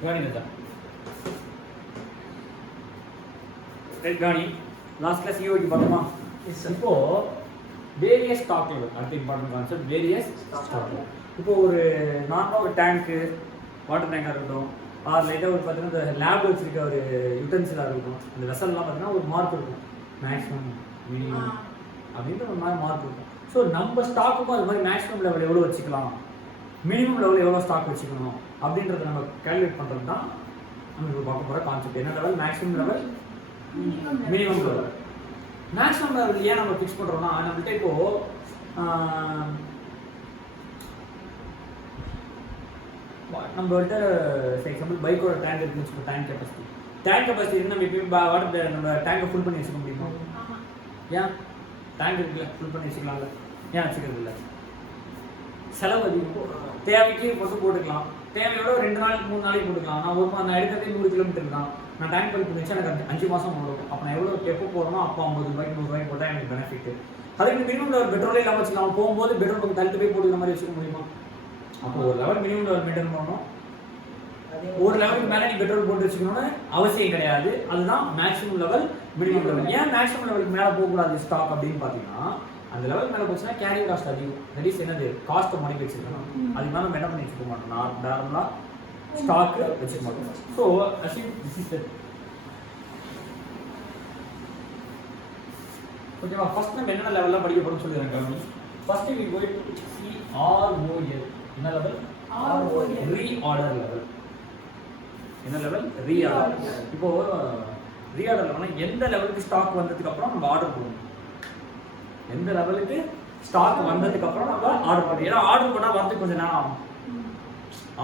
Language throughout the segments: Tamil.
கவனிங்க ரைட் கவனி லாஸ்ட் கிளாஸ் ஈஓடி பார்த்தோமா இப்போ வேரியஸ் ஸ்டாக் லெவல் அடுத்த important concept various stock level. இப்போ ஒரு நார்மலாக ஒரு டேங்க்கு வாட்டர் டேங்காக இருக்கட்டும் ஆர் லைட்டாக ஒரு பார்த்தீங்கன்னா இந்த லேபில் வச்சிருக்க ஒரு யூட்டன்சிலாக இருக்கட்டும் இந்த வெசல்லாம் பார்த்தீங்கன்னா ஒரு மார்க் இருக்கும் மேக்ஸிமம் மினிமம் அப்படின்ற ஒரு மாதிரி மார்க் இருக்கும். ஸோ நம்ம ஸ்டாக்குக்கும் அது மாதிரி மேக்ஸிமம் லெவல் எவ்வளோ வச்சுக்கலாம் மினிமம் லெவல் எவ்வளோ ஸ்டாக் வச்சுக்கணும் அப்படின்றத நம்ம கேல்குலேட் பண்ணுறது தான் நம்ம பார்க்க போகிற கான்செப்ட். என்ன level maximum level minimum level. Maximum level ஏன் நம்ம ஃபிக்ஸ் பண்ணுறோம்னா நம்மள்கிட்ட இப்போது நம்மள்கிட்ட ஃபார் எக்ஸாம்பிள் பைக்கோட டேங்க் இருக்குன்னு வச்சுக்கோ டேங்க் கெப்பாசிட்டி நம்ம எப்பயும் வாட்டர் நம்ம டேங்கை ஃபுல் பண்ணி வச்சுக்க முடியுமா? ஏன் டேங்க் இருக்குல்ல ஃபுல் பண்ணி வச்சுக்கலாம்ல, ஏன் வச்சுக்கிறது இல்லை? செலவு அதிகம், தேவைக்கு மட்டும் போட்டுக்கலாம், தேவையோட 2 நாளைக்கு 3 நாளைக்கு போட்டுக்கலாம். நான் எடுக்கிறதே 100 கிலோமீட்டர் தான், நான் டேங்க் பண்ணி வச்சு எனக்கு 5 மாதம் வரும். அப்போ நான் எவ்வளோ எப்போ போகிறோமோ அப்போ 50 ரூபாய்க்கு 100 ரூபாய்க்கு போட்டால் எனக்கு பெனிஃபிட். அதுக்கு மினிமம் லெவல் பெட்ரோலே இல்லாமல் வச்சுக்கலாம், போகும்போது பெட்ரோல் பங்க் தள்ளிட்டு போய் போட்டுக்கிற மாதிரி வச்சுக்க முடியுமா? அப்போ ஒரு லெவல் மினிமம் லெவல் மெயின்டைன் பண்ணணும். ஒரு லெவலுக்கு மேலே நீ பெட்ரோல் போட்டு வச்சுக்கணும்னு அவசியம் கிடையாது. அதுதான் மேக்ஸிமம் லெவல் மினிமம் லெவல். ஏன் மேக்ஸிமம் லெவலுக்கு மேலே போகக்கூடாது ஸ்டாக் அப்படின்னு பார்த்தீங்கன்னா அந்த லெவல் மேலே போச்சுன்னா கேரிங் காஸ்ட் அதிகம். தட் இஸ் என்னது காஸ்ட்டை மணி வச்சுருக்கணும். அதுக்கு மேலே நம்ம என்ன பண்ணி வச்சுக்க மாட்டோம், நார்மலாக ஸ்டாக்கு வச்சுக்க மாட்டோம். ஸோ ஓகேவா? ஃபர்ஸ்ட் நம்ம என்ன லெவலில் படிக்க போகிறோம்னு சொல்லிடுறேன் கவனி. First we going to see ROL. என்ன லெவல்? ROL reorder level. என்ன லெவல்? ரீஆர்டர். இப்போ ரீஆர்டர் லெவல்னா எந்த லெவலுக்கு ஸ்டாக் வந்ததுக்கு அப்புறம் நம்ம ஆர்டர் போடணும், எந்த லெவலுக்கு ஸ்டாக் வந்ததுக்கு அப்புறம் நம்ம ஆர்டர் போடணும். ஏன்னா ஆர்டர் போட்டால் வரதுக்கு கொஞ்சம் நேரம் ஆகும்.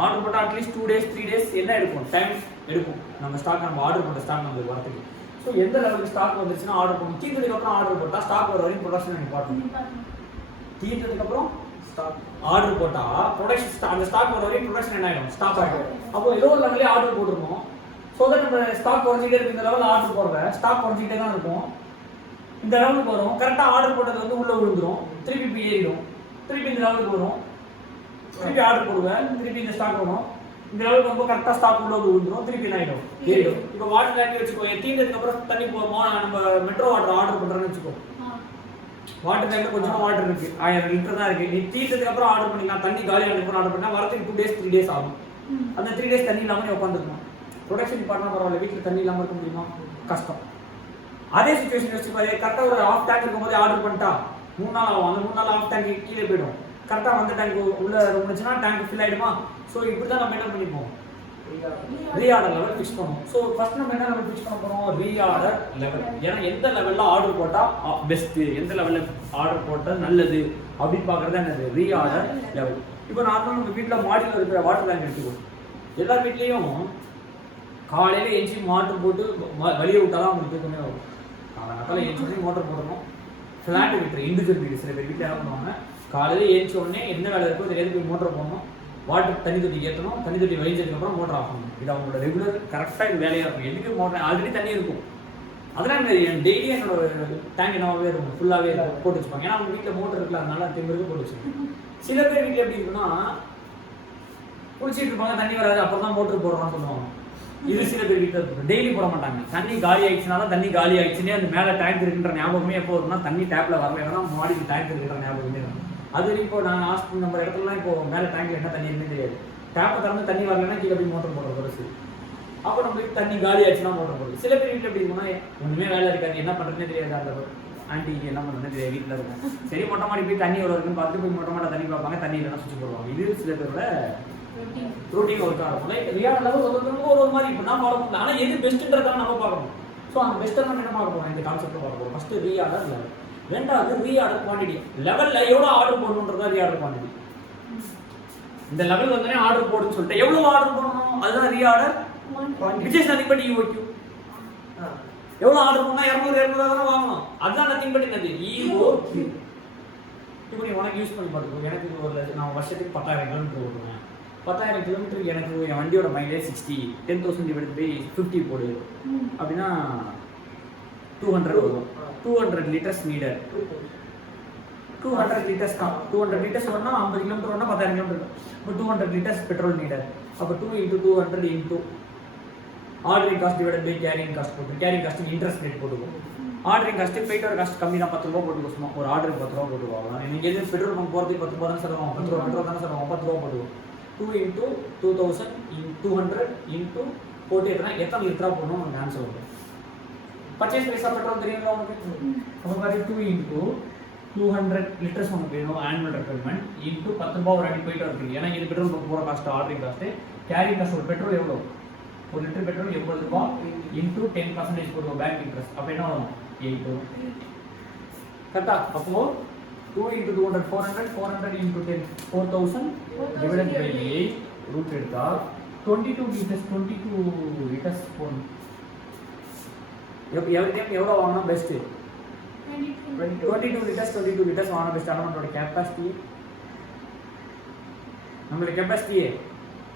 ஆர்டர் போட்டால் அட்லீஸ்ட் 2 days 3 days என்ன எடுக்கும், டைம் எடுக்கும் நம்ம ஸ்டாக் நம்ம ஆர்டர் போட்ட ஸ்டாக் நம்மளுக்கு வரதுக்கு. ஸோ எந்த லெவலுக்கு ஸ்டாக் வந்துச்சுன்னா ஆர்டர் பண்ணணும். தீர்ந்ததுக்கு அப்புறம் ஆர்டர் போட்டால் ஸ்டாக் வர வரைக்கும் ப்ரொடக்ஷன் இம்பார்ட்டன்ட். தீர்ந்ததுக்கு அப்புறம் ஸ்டாக் ஆர்டர் போட்டால் ப்ரொடக்ஷன் அந்த ஸ்டாக் வர வரைக்கும் ப்ரொடக்ஷன் என்ன ஆகிடும், ஸ்டாப் ஆகிடும். அப்போ ஏதோ ஒரு லெவலே ஆர்டர் போட்டுருக்கோம். ஸோ தட் நம்ம ஸ்டாக் குறைஞ்சிட்டே இருக்கு. இந்த லெவலில் ஆர்டர் போடுற ஸ்டாக் குறைஞ்சிட்டே தான் இருக்கும். இந்த லெவலுக்கு வரும், கரெக்டாக ஆர்டர் போட்டது வந்து உள்ளே விழுந்துடும், திருப்பி இப்போ ஏறிடும், திருப்பி இந்த லெவலுக்கு வரும், திருப்பி ஆர்டர் போடுவேன், திருப்பி இந்த ஸ்டாக் வரும், இந்த லெவலுக்கு ரொம்ப கரெக்டாக ஸ்டாக் உள்ள விழுந்துடும், திருப்பி என்ன ஆகிடும், ஏறிடும். இப்போ வாட்டர் டேங்க் வச்சுக்கோ, தீர்ந்ததுக்கு அப்புறம் தண்ணி நம்ம மெட்ரோ வாட்டர் ஆர்டர் பண்ணுறேன்னு வச்சுக்கோ. வாட்டர் டேங்க்ல கொஞ்சமா வாட்டர் இருக்கு, 1000 லிட்டர் தான் இருக்கு. நீ தீர்ந்ததுக்கு அப்புறம் ஆர்டர் பண்ணிக்கலாம், தண்ணி காலி ஆனதுக்கு ஆர்டர் பண்ணா வரதுக்கு 2 days 3 days ஆகும். அந்த 3 days தண்ணி இல்லாமல் நீ உட்காந்துருக்கணும். ப்ரொடக்ஷன் பண்ணா பரவாயில்ல, வீட்டில் தண்ணி இல்லாமல் இருக்க முடியுமா? கஷ்டம். அதே சுச்சுவேஷன் வச்சு பாரு, கரெக்டாக ஒரு ஆஃப் டேங்க் இருக்கும்போது ஆர்டர் பண்ணிட்டா 3 நாள் ஆகும். அந்த 3 நாள் ஆஃப் டேங்க் கீழே போயிடும். கரெக்டாக வந்த டேங்க் உள்ள இருந்துச்சுன்னா டேங்க் ஃபில் ஆகிடுமா? ஸோ இப்படி தான் நம்ம என்ன பண்ணிப்போம், ரீஆர்டர் லெவல் ஃபிக்ஸ் பண்ணுவோம். ஸோ ஃபர்ஸ்ட் நம்ம என்ன லெவல் ஃபிக்ஸ் பண்ண போகிறோம், ரீஆர்டர் லெவல். ஏன்னா எந்த லெவலில் ஆர்டர் போட்டால் பெஸ்ட்டு, எந்த லெவலில் ஆர்டர் போட்டால் நல்லது அப்படின்னு பார்க்குறது என்னது, ரீஆர்டர் லெவல். இப்போ நார்மலாக நம்ம வீட்டில் மாடியில் இருக்கிற வாட்டர் டேங்க் எடுத்துக்கோ. எல்லா வீட்லேயும் காலையில் ஏஞ்சி மோட்டர் போட்டு வெளியே விட்டால் தான் அவங்களுக்கு தூக்கமே வரும். அதனால் ஏஞ்சி மோட்டர் போடணும். ஃப்ளாட் வீட்டில் இண்டிவிஜுவல் வீடு சில பேர் வீட்டில் என்ன பண்ணுவாங்க, காலையில் ஏஞ்சி உடனே என்ன வேலை இருக்கோ தெரியாது போய் மோட்டர் போடணும், வாட்டர் தண்ணி தொட்டி ஏற்றணும், தண்ணி தொட்டி வழிஞ்சதுக்கப்புறம் மோட்டர் ஆஃப் பண்ணணும். இது அவங்களோட ரெகுலர் கரெக்டாக இது வேலையாக இருக்கும். எதுக்கு மோட்டர் ஆல்ரெடி தண்ணி இருக்கும், அதெல்லாம் டெய்லி என்னோட டேங்க் என்னவாகவே இருக்கும், ஃபுல்லாகவே போட்டு வச்சுப்பாங்க. ஏன்னா அவங்க வீட்டில் மோட்டர் இருக்குல்ல, அதனால திரும்ப போட்டு வச்சுருப்பாங்க. சில பேர் வீட்டில் எப்படி இருக்குன்னா குளிச்சிட்டு இருப்பாங்க, தண்ணி வராது, அப்புறம் தான் மோட்டர் போடுறோம்னு சொல்லுவாங்க. இது சில பேர் வீட்டில் இருக்கும், டெய்லி போட மாட்டாங்க. தண்ணி காலி ஆயிடுச்சுனால தண்ணி காலி ஆயிடுச்சுன்னே அந்த மேலே டேங்க் இருக்குன்ற ஞாபகமே எப்போ வரும்னா தண்ணி டேப்பில் வரலைன்னா மாடிக்கு டேங்க் இருக்குன்ற ஞாபகமே இருக்கும். அது இப்போ நான் ஹாஸ்பிட்டல் நம்ம இடத்துலலாம் இப்போ மேலே டேங்க்ல என்ன தண்ணி இருக்குன்னு தெரியாது. டேப்பை திறந்து தண்ணி வரலன்னா கீழே போய் மோட்டர் போடுற பெருசு. அப்போ நம்ம தண்ணி காலி ஆச்சுன்னா மோட்டர் போடுறது. சில பேர் வீட்டில் எப்படி இருக்குன்னா ஒன்றுமே வேலை இருக்காது, என்ன பண்ணுறதுனே தெரியாது. அந்த ஆண்டி என்ன பண்ணுறதுனே தெரியாது, வீட்டில் இருக்கும். சரி மொட்டை மாடி போய் தண்ணி எவ்வளோ இருக்குன்னு பார்த்து போய் மொட்டை மாட்டை தண்ணி பார்ப்பாங்க, தண்ணி இல்லைன்னா சுவிட்ச் போடுவாங்க. இது சில பேரோட ரூட்டீன் ஒர்க்காக இருக்கும். லைக் ரியால் லெவல் ஒரு மாதிரி இப்போ நான் ஃபாலோ பண்ணலாம். ஆனால் எது பெஸ்ட்டுன்றதான் நம்ம பார்க்கணும். ஸோ அந்த பெஸ்ட்டை நம்ம என்ன பார்க்க போகிறோம், இந்த கான்செப்ட்டில் பார்க்க போகிறோம். ஃபஸ்ட்டு ரீஆர்டர் லெவல், ரெண்டாவது ரீஆர்டர் குவான்டிட்டி. லெவலில் எவ்வளோ ஆர்டர் போடணுன்றதா ரீஆர்டர் குவான்டிட்டி. இந்த லெவல் வந்தோடனே ஆர்டர் போடுன்னு சொல்லிட்டு எவ்வளோ ஆர்டர் போடணும், அதுதான் reorder quantity. Which is nothing but EOQ. எவ்வளோ ஆர்டர் பண்ணால் 200 தானே வாங்கணும், அதுதான் நத்திங் பட் என்னது, EOQ. இப்போ நீ உனக்கு யூஸ் பண்ணி பார்த்துக்கோ. எனக்கு ஒரு நான் வருஷத்துக்கு 10,000 கிலோமீட்டர் ஓடுவேன். 10,000 கிலோமீட்டருக்கு எனக்கு என் வண்டியோட மைலேஜ் 60, 10,000 டிவைட் பை 50 போடு அப்படின்னா 200 வரும். 200 லிட்டர்ஸ் நீடர். 200 லிட்டர்ஸ் தான். 200 லிட்டர்ஸ் வரணும், 50 கிலோமீட்டர் வரணும், 10,000 கிலோமீட்டர். இப்போ 200 லிட்டர்ஸ் பெட்ரோல் நீடர். அப்போ 2 into 200 into ordering cost divided by carrying cost போட்டு கேரிங் காஸ்ட் இன்ட்ரெஸ்ட் ரேட் போட்டுக்கோம். ஆர்டரிங் காஸ்ட் போயிட்டு ஒரு காஸ்ட் கம்மி தான் 10 ரூபா போட்டு சும்மா ஒரு ஆர்டருக்கு 10 ரூபா போட்டுக்கோங்க. நீங்கள் எது பெட்ரோல் பங்க் போகிறதுக்கு 10 ரூபா தான் செலவாகும், 10 ரூபா 2 ரூபா தானே செலவாகும், 10 ரூபா போட்டுக்கோம். 2 into 2000 200 into போட்டு எத்தனை லிட்டரா போடணும் உங்களுக்கு ஆன்சர் வரும். பர்ச்சேஸ் பிரைஸ் ஆஃப் பெட்ரோல் தெரியுங்களா உங்களுக்கு? அப்போ மாதிரி 2 into 200 லிட்டர்ஸ் நமக்கு வேணும் ஆனுவல் ரெக்யர்மெண்ட் இன்ட்டு 10 ரூபா ஒரு அடி போயிட்டு இருக்கு. ஏன்னா இது பெட்ரோல் பங்க் போகிற cost ordering cost carrying cost ஒரு பெட்ரோல் எவ்வளோ, ஒரு லிட்டர் பெட்ரோல் 80 ரூபா இன்ட்டு 10% போடுவோம் பேங்க் இன்ட்ரெஸ்ட். அப்போ என்ன வரும் 8 கரெக்டா? அப்போ 2 into 200 400 400 into 10 4000 divided by 8 root எடுத்தா 22 liters போடணும். எவ்ரி டைம் எவ்வளோ வாங்கினா பெஸ்ட்டு? 22 liters வாங்கினா பெஸ்ட். ஆனால் நம்மளோட கெப்பாசிட்டி நம்மளோட கெப்பாசிட்டியே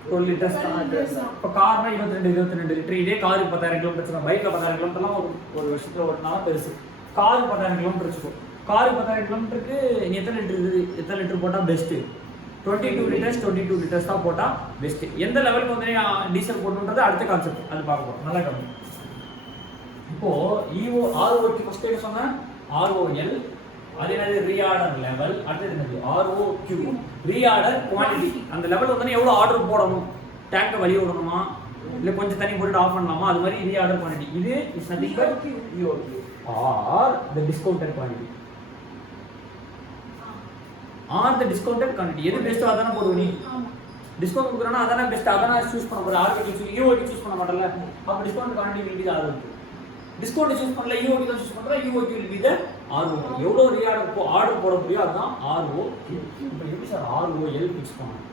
12 liters தான். இப்போ கார்னா 22 லிட்டர். இதே காருக்கு 10,000 கிலோமீட்டர் வச்சுக்கோங்க. பைக்கில் 10,000 கிலோமீட்டர்லாம் ஒரு வருஷத்தில் ஓட்டினா பெருசு. காருக்கு 10,000 கிலோமீட்டர் வச்சுக்கோ. காருக்கு 10,000 கிலோமீட்டருக்கு நீ எத்தனை லிட்டர் போட்டால் பெஸ்ட்டு? 22 liters தான் போட்டால் பெஸ்ட்டு. எந்த லெவலுக்கு வந்து டீசல் போடணுன்றது அடுத்த கான்செப்ட், அது பார்க்க போகிறோம். நல்லா கம்மி. இப்போது EO ROக்கு ஃபஸ்ட்டு என்ன சொன்னேன்? ROL, அது என்னது ரீஆர்டர் லெவல். அடுத்தது என்னது ROQ ரீஆர்டர் குவான்டிட்டி. அந்த லெவல் வந்து எவ்வளோ ஆர்டர் போடணும், டேங்கை வழி விடணுமா இல்லை கொஞ்சம் தண்ணி போட்டு ஆஃப் பண்ணலாமா, அது மாதிரி ரீஆர்டர் குவான்டிட்டி. இது is nothing but EOQ or the discounted quantity or the discounted quantity. எது பெஸ்ட்டோ அதானே போடுவோம். நீ டிஸ்கவுண்ட் கொடுக்குறோன்னா அதானே பெஸ்ட், அதானே சூஸ் பண்ண போகிற. ஆர்க்கு EOQ சூஸ் பண்ண மாட்டல. அப்போ discount quantity will be the ROQ. Discount choose பண்ணல EOQ தான் சூஸ் பண்ணுறேன், EOQ will be the ROQ. எவ்வளோ ரீஆர்டர் ஆர்டர் போட முடியும் அதுதான் ROQ. இப்போ எப்படி சார் ROL ஃபிக்ஸ் பண்ணணும்?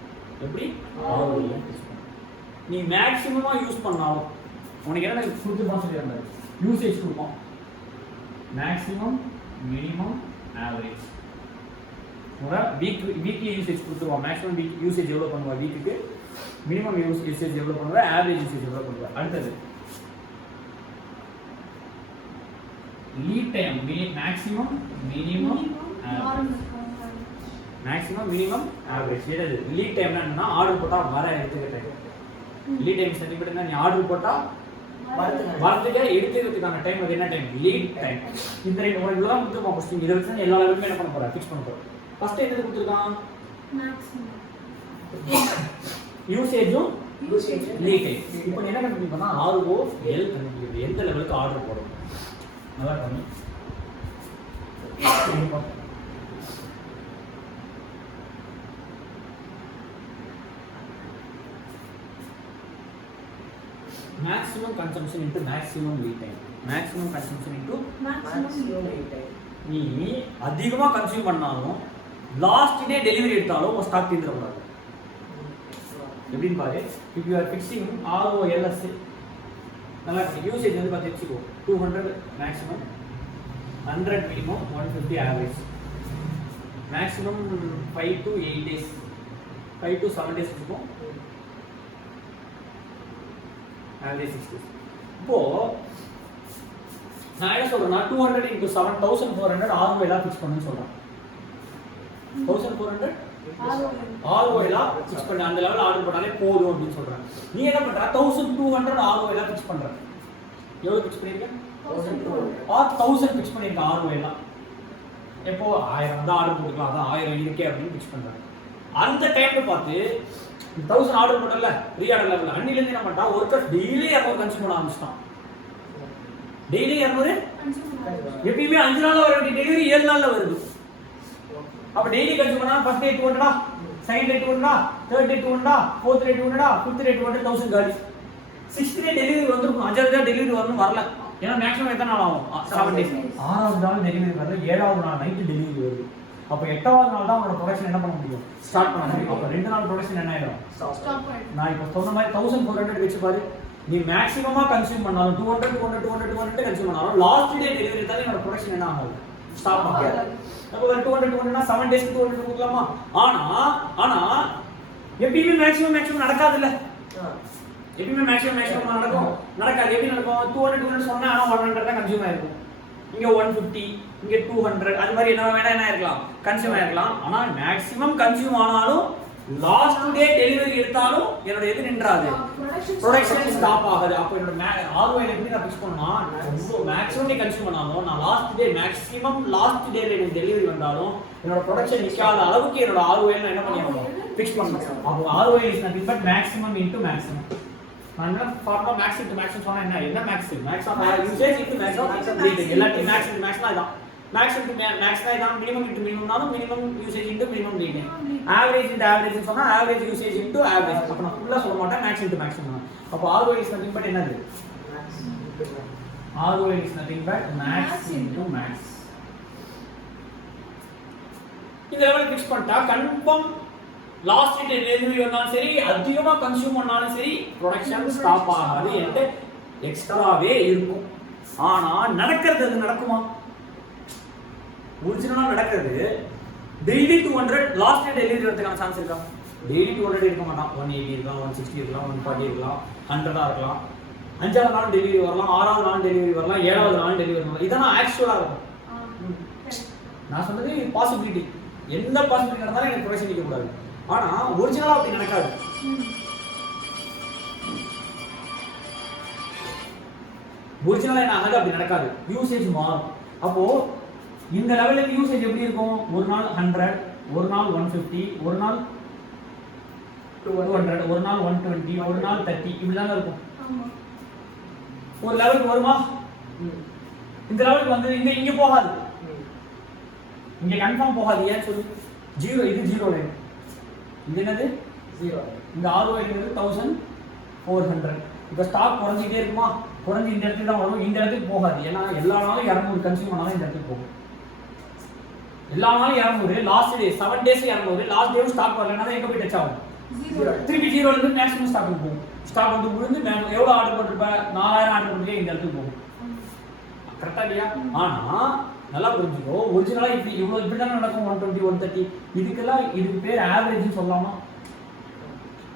எப்படி ROL ஃபிக்ஸ் பண்ணணும்? நீ மேக்ஸிமமாக யூஸ் பண்ணாலும் உனக்கு என்ன கொடுத்துருப்பான்னு சொல்லிடுறாங்க, யூசேஜ் கொடுப்போம். Maximum minimum average weekly usage கொடுத்துருவோம். மேக்ஸிமம் வீக் யூசேஜ் எவ்வளோ பண்ணுவா வீக்குக்கு, மினிமம் யூசேஜ் எவ்வளோ பண்ணுவா, ஆவரேஜ் யூசேஜ் எவ்வளோ பண்ணுவா. அடுத்தது lead time maximum minimum average. என்னது லீட் டைம்னா என்னன்னா ஆர்டர் போட்டால் வர எடுத்துக்கிற டைம். லீட் டைம் சர்டிஃபிகேட்னா நீ ஆர்டர் போட்டால் வரதுக்கு எடுத்துக்கிறதுக்கான டைம். அது என்ன டைம்? Lead time. இந்த ரெண்டு உனக்கு இவ்வளோ தான் கொடுத்துருப்போம். ஃபஸ்ட்டு இதை வச்சு எல்லா லெவலுமே என்ன பண்ண போகிறேன், ஃபிக்ஸ் பண்ண போகிறேன். ஃபஸ்ட்டு என்னது கொடுத்துருக்கான்? யூசேஜும் லீட் டைம். இப்போ என்ன கண்டுபிடிப்போம்னா ROL கண்டுபிடிக்கிறது. எந்த லெவலுக்கு ஆர்டர் போடணும் நல்லா பண்ணி maximum consumption into maximum lead time. Maximum consumption into maximum lead time. நீ அதிகமா கன்சியூம் பண்ணாலும் லாஸ்ட் டே டெலிவரி எடுத்தாலும் உங்க ஸ்டாக் தீந்துற கூடாது. எப்படின்னு பாரு. if you are fixing ROLS நல்லா யூசேஜ் வந்து பார்த்து வச்சுக்கோ. 200 maximum, 100 minimum, 150 average. Maximum 5 to 8 days, 5 to 7 days வச்சுப்போம். Average 6 days. இப்போ நான் என்ன சொல்றேன்னா 200 into 7,400 ROL ஃபிக்ஸ் பண்ணுன்னு சொல்றேன். 1400 ROL ஃபிக்ஸ் பண்ண அந்த லெவல் ஆர்டர் பண்ணாலே போதும் அப்படின்னு சொல்றேன். நீ என்ன பண்ற 1200 ROL ஃபிக்ஸ் பண்ற. எவ்வளவு ஃபிக்ஸ் பண்ணிருக்க? 1000 ஃபிக்ஸ் பண்ணிருக்க ROL. எப்போ 1000 தான் ஆர்டர் போட்டுக்கலாம், அதான் 1000 இருக்கே அப்படின்னு ஃபிக்ஸ் பண்றேன். அந்த டைம்ல பார்த்து 1000 ஆர்டர் போட்டல ரீஆர்டர் லெவல் அன்னில இருந்து என்ன பண்ணா ஒர்க்கர் டெய்லி 200 கன்சியூம் பண்ண ஆரம்பிச்சிட்டான். டெய்லி 200 எப்பயுமே 5 நாள்ல வர வேண்டிய டெலிவரி 7 நாள்ல வருது. அப்ப டெய்லி கன்சியூம் பண்ணா first day 200, second day 200, third day 200, fourth day 200, fifth day 200, 1000 காலி. சிக்ஸ்த் டே டெலிவரி வந்துரும். அஞ்சாவது டே டெலிவரி வரணும் வரல. ஏன்னா மேக்ஸிமம் எத்தனை நாள் ஆகும்? 7 டேஸ். ஆறாவது நாள் டெலிவரி வரல, ஏழாவது நாள் நைட் டெலிவரி வருது. அப்ப எட்டாவது நாள் தான் உங்களோட ப்ரொடக்ஷன் என்ன பண்ண முடியும்? ஸ்டார்ட் பண்ண முடியும். அப்ப 2 நாள் ப்ரொடக்ஷன் என்ன ஆயிடும்? ஸ்டாப் ஆயிடும். நான் இப்ப சொன்ன மாதிரி 1400 வெச்சு பாரு. நீ மேக்ஸிமமா கன்சியூம் பண்ணாலும் 200 கன்சியூம் பண்ணாலும் லாஸ்ட் டே டெலிவரி தான் என்னோட ப்ரொடக்ஷன் என்ன ஆகும்? ஸ்டாப் ஆகும். அப்ப 200 னா 7 டேஸ்க்கு 200 கொடுக்கலாமா? ஆனா எப்பயுமே மேக்ஸிமம் நடக்காது இல்ல. எப்பயுமே மேக்ஸிமம் நடக்காது. எப்படி நடக்கும்? 200 சொன்னா ஆனா 100 தான் கன்சியூம் ஆயிருக்கும். இங்க 150, இங்க 200, அது மாதிரி என்ன வேணா என்ன இருக்கலாம்? கன்சியூம் ஆயிருக்கலாம். ஆனா மேக்ஸிமம் கன்சியூம் ஆனாலும் லாஸ்ட் டே டெலிவரி எடுத்தாலும் என்னோட எது நின்றாது, ப்ரொடக்ஷன் ஸ்டாப் ஆகாது. அப்போ என்னோட ROI எப்படி நான் ஃபிக்ஸ் பண்ணா, மேக்ஸிமம் நீ கன்சியூம் பண்ணாலும் நான் லாஸ்ட் டே மேக்ஸிமம் லாஸ்ட் டேல எனக்கு டெலிவரி வந்தாலும் என்னோட ப்ரொடக்ஷன் நிக்காத அளவுக்கு என்னோட ROI நான் என்ன பண்ணியாகணும், ஃபிக்ஸ் பண்ணணும். அப்போ ROI is nothing but maximum into maximum. நான் என்ன ஃபார்முலா மேக்ஸ் இன்டு மேக்ஸிமம் சொன்னா என்ன max of usage into max of reading. எல்லாத்தையும் மேக்ஸ் இன்டு மேக்ஸ் தான். மேக்ஸ் இன்டு மேக்ஸ் தான். இதான் மினிமம் இன்டு மினிமம்னாலும் minimum usage into minimum reading. Average into average சொன்னா ஆவரேஜ் யூசேஜ் இன்டு ஆவரேஜ். அப்ப நான் ஃபுல்லா சொல்ல மாட்டேன், மேக்ஸ் இன்டு மேக்ஸிமம். அப்போ ROI இஸ் நதிங் பட் என்னது, ROI is nothing but maths into max. இந்த லெவல் ஃபிக்ஸ் பண்ணிட்டா கன்ஃபார்ம் லாஸ்ட் டே டெலிவரி வந்தாலும் சரி, அதிகமா கன்சியூம் பண்ணாலும் சரி, ப்ரொடக்ஷன் ஸ்டாப் ஆகாது, என்கிட்ட எக்ஸ்ட்ராவே இருக்கும். ஆனா நடக்கிறது அது நடக்குமா? ஒரிஜினலா நடக்கிறது டெய்லி 200 லாஸ்ட் டே டெலிவரி வரதுக்கான சான்ஸ் இருக்கா? டெய்லி 200 இருக்க மாட்டான். 180 இருக்கலாம், 160 இருக்கலாம், 140 இருக்கலாம், 100 இருக்கலாம். 5வது நாள் டெலிவரி வரலாம், 6வது நாள் டெலிவரி வரலாம், 7வது நாள் டெலிவரி வரலாம். இதெல்லாம் ஆக்சுவலா இருக்கும். நான் சொன்னது பாசிபிலிட்டி. எந்த பாசிபிலிட்டி நடந்தாலும் எனக்கு ப்ரொடக்ஷன் நிக்க கூடாது. ஆனா ஒரிஜினலா அப்படி நடக்காது. ஒரிஜினலா என்ன ஆகாது, அப்படி நடக்காது. யூசேஜ் மாறும். அப்போ இந்த லெவலுக்கு யூசேஜ் எப்படி இருக்கும்? ஒரு நாள் 100, ஒரு நாள் 150, ஒரு நாள் 200, ஒரு நாள் 120, ஒரு நாள் 30, இப்படி தான் இருக்கும். ஒரு லெவலுக்கு வருமா? இந்த லெவலுக்கு வந்து இங்க போகாது, இங்க கன்ஃபார்ம் போகாது. ஏன் சொல்லு? ஜீரோ, இது ஜீரோ லைன். இது என்னது? ஜீரோ. இந்த ROI ங்கிறது 1400. இப்போ ஸ்டாக் குறைஞ்சிட்டே இருக்குமா? குறைஞ்சி இந்த இடத்துக்கு தான் வரும், இந்த இடத்துக்கு போகாது. ஏன்னா எல்லா நாளும் 200 கன்சியூம் பண்ணாலும் இந்த இடத்துக்கு போகும். எல்லா நாளும் 200, லாஸ்ட் டே 7 டேஸ் 200, லாஸ்ட் டேவும் ஸ்டாக் வரலன்னா எங்க போய் டச் ஆகும்? திருப்பி ஜீரோல இருந்து மேக்ஸிமம் ஸ்டாக் போகும். ஸ்டாக் வந்து விழுந்து எவ்வளவு ஆர்டர் பண்ணிருப்ப? 4000 ஆர்டர் பண்ணியே இந்த இடத்துக்கு போகும். கரெக்டா இல்லையா? ஆனா நல்லா புரிஞ்சுக்கோ, ஒரிஜினலா இப்படி தான் நடக்கும். 120, 130 இதுக்கு பேர் ஆவரேஜ்னு சொல்லலாமா?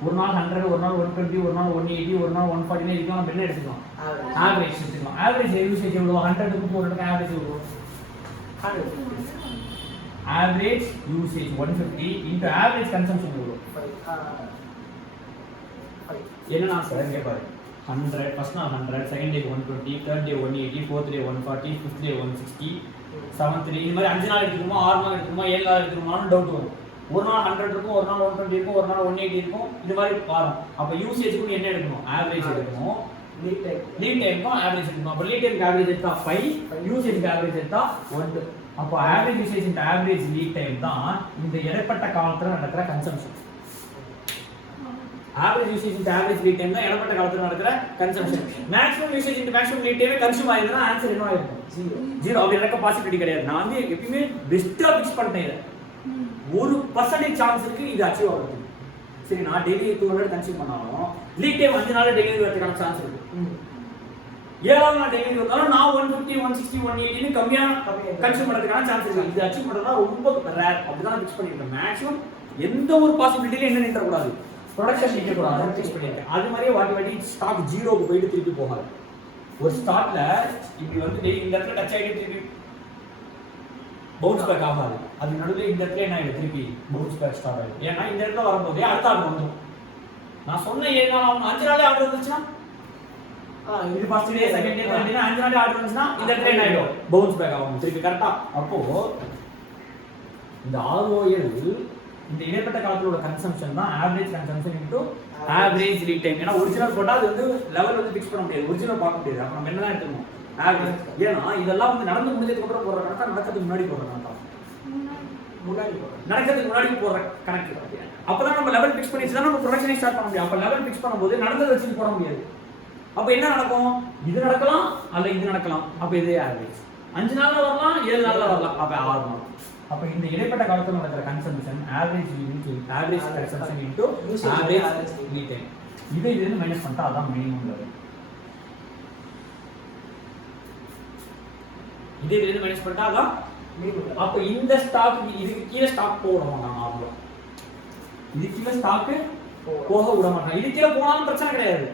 ஒரு நாள் 100, ஒரு நாள் 120, ஒரு நாள் 180, ஒரு நாள் 140 இதுக்கெல்லாம் நம்ம என்ன எடுத்துக்கலாம்? ஆவரேஜ் எடுத்துக்கலாம். ஆவரேஜ் யூசேஜ் எவ்வளவு? 100க்கு 400க்கு ஆவரேஜ் எவ்வளவு? Average usage 150 into average consumption எவ்வளவு? என்னன்னா சார் இங்க பாரு, 100 ஃபர்ஸ்ட் நாள் 100, second day 120, third day 180, fourth day 140, fifth day 160, seventh day. இந்த மாதிரி 5 நாள் எடுத்துக்குமா, 6 நாள் எடுத்துக்குமா, 7 நாள் எடுத்துக்குமான்னு டவுட் வரும். ஒரு நாள் 100 இருக்கும், ஒரு நாள் 120 இருக்கும், ஒரு நாள் 180 இருக்கும். இது மாதிரி வரும். அப்ப யூசேஜ்க்கு என்ன எடுக்கணும்? ஆவரேஜ் எடுக்கணும். லீட் டைம்க்கும் ஆவரேஜ் எடுக்கணும். அப்ப லீட் டைம்க்கு ஆவரேஜ் எடுத்தா 5, யூசேஜ்க்கு ஆவரேஜ் எடுத்தா 1. அப்போ average usage into average lead time தான் இந்த இடைப்பட்ட காலத்துல நடக்கிற consumption. Average usage into average lead time தான் இடைப்பட்ட காலத்துல நடக்கிற consumption. Maximum usage into maximum lead time consume ஆயிருந்தா ஆன்சர் என்ன ஆயிருக்கும்? ஜீரோ. அப்படி நடக்க பாசிபிலிட்டி கிடையாது. நான் வந்து எப்பவுமே பெஸ்டா ஃபிக்ஸ் பண்ணிட்டேன். 1% சான்ஸ் இருக்கு இது அச்சீவ் ஆகுது. சரி, நான் டெய்லி 200 கன்சியூம் பண்ணாலும் லீட் டைம் 5 நாள் டெலிவரி வரதுக்கான சான்ஸ் இருக்கு. 7வது நாள் டெலிவரி வந்தாலும் நான் 150, 160, 180 கம்மியா கன்சியூம் பண்றதுக்கான சான்ஸ் இருக்கு. இது அச்சீவ் பண்றதா ரொம்ப ரேர். அப்படிதான் ஃபிக்ஸ் பண்ணிருக்கேன். மேக்ஸிமம் எந்த ஒரு பாசிபிலிட்டியும் என்ன நின்ற கூடாது, ப்ரொடக்ஷன் நிக்க கூடாது ஃபிக்ஸ் பண்ணிருக்கேன். அது மாதிரியே வாட்டி ஸ்டாக் ஜீரோக்கு போயிட்டு திருப்பி போகாது. ஒரு ஸ்டாக்ல இப்படி வந்து இந்த இடத்துல டச் ஆயிட்டு திருப்பி பவுன்ஸ் பேக் ஆகாது. அது நடுவில் இந்த இடத்துல என்ன ஆயிடும்? திருப்பி பவுன்ஸ் பேக் ஸ்டார்ட் ஆயிடும். ஏன்னா இந்த இடத்துல வரும்போதே அடுத்த ஆர்டர் வந்துடும். நான் சொன்ன 7 நாள் 5 நாளே ஆர்டர் வந்துச்சுன்னா, இது first day second day third day 5 நாளே ஆர்டர் வந்துச்சுன்னா இந்த இடத்துல என்ன ஆயிடும்? பவுன்ஸ் பேக் ஆகும் திருப்பி. கரெக்டா? அப்போ இந்த ROI இந்த இடைப்பட்ட காலத்தோட கன்சம்ப்ஷன் தான் average consumption into average lead time. ஏன்னா ஒரிஜினல் போட்டா அது வந்து லெவல் வந்து ஃபிக்ஸ் பண்ண முடியாது, ஒரிஜினல் பார்க்க முடியாது. அப்ப நம்ம என்னதான் எடுத்துக்கணும்? ஆவரேஜ். ஏன்னா இதெல்லாம் வந்து நடந்து முடிஞ்சதுக்கு அப்புறம் போடுற கணக்கா, நடக்கிறதுக்கு முன்னாடி போடுற கணக்கா? நடக்கிறதுக்கு முன்னாடி போடுற கணக்கு. அப்பதான் நம்ம லெவல் ஃபிக்ஸ் பண்ணிட்டு தான் நம்ம ப்ரொடக்ஷனை ஸ்டார்ட் பண்ண முடியும். அப்ப லெவல் ஃபிக்ஸ் பண்ணும்போது நடந்ததை வச்சு போட முடியாது. அப்ப என்ன நடக்கும்? இது நடக்கலாம் அல்ல இது நடக்கலாம். அப்ப இது ஆவரேஜ். 5 நாள்ல வரலாம், 7 நாள்ல வரலாம். அப்ப 6 நாள். அப்ப இந்த இடைப்பட்ட காலத்துல நடக்கிற consumption average consumption into average lead time. இதை இதுல மைனஸ் பண்ணிட்டா அதான் மினிமம் லெவல். இதே இதுல மைனஸ் பண்ணிட்டா அதான் மினிமம். அப்ப இந்த ஸ்டாக் இதுக்கு கீழே ஸ்டாக் போட மாட்டாங்க. அவ்வளோ இது கீழே ஸ்டாக் போக விட மாட்டாங்க. இது கீழே போனாலும் பிரச்சனை கிடையாது,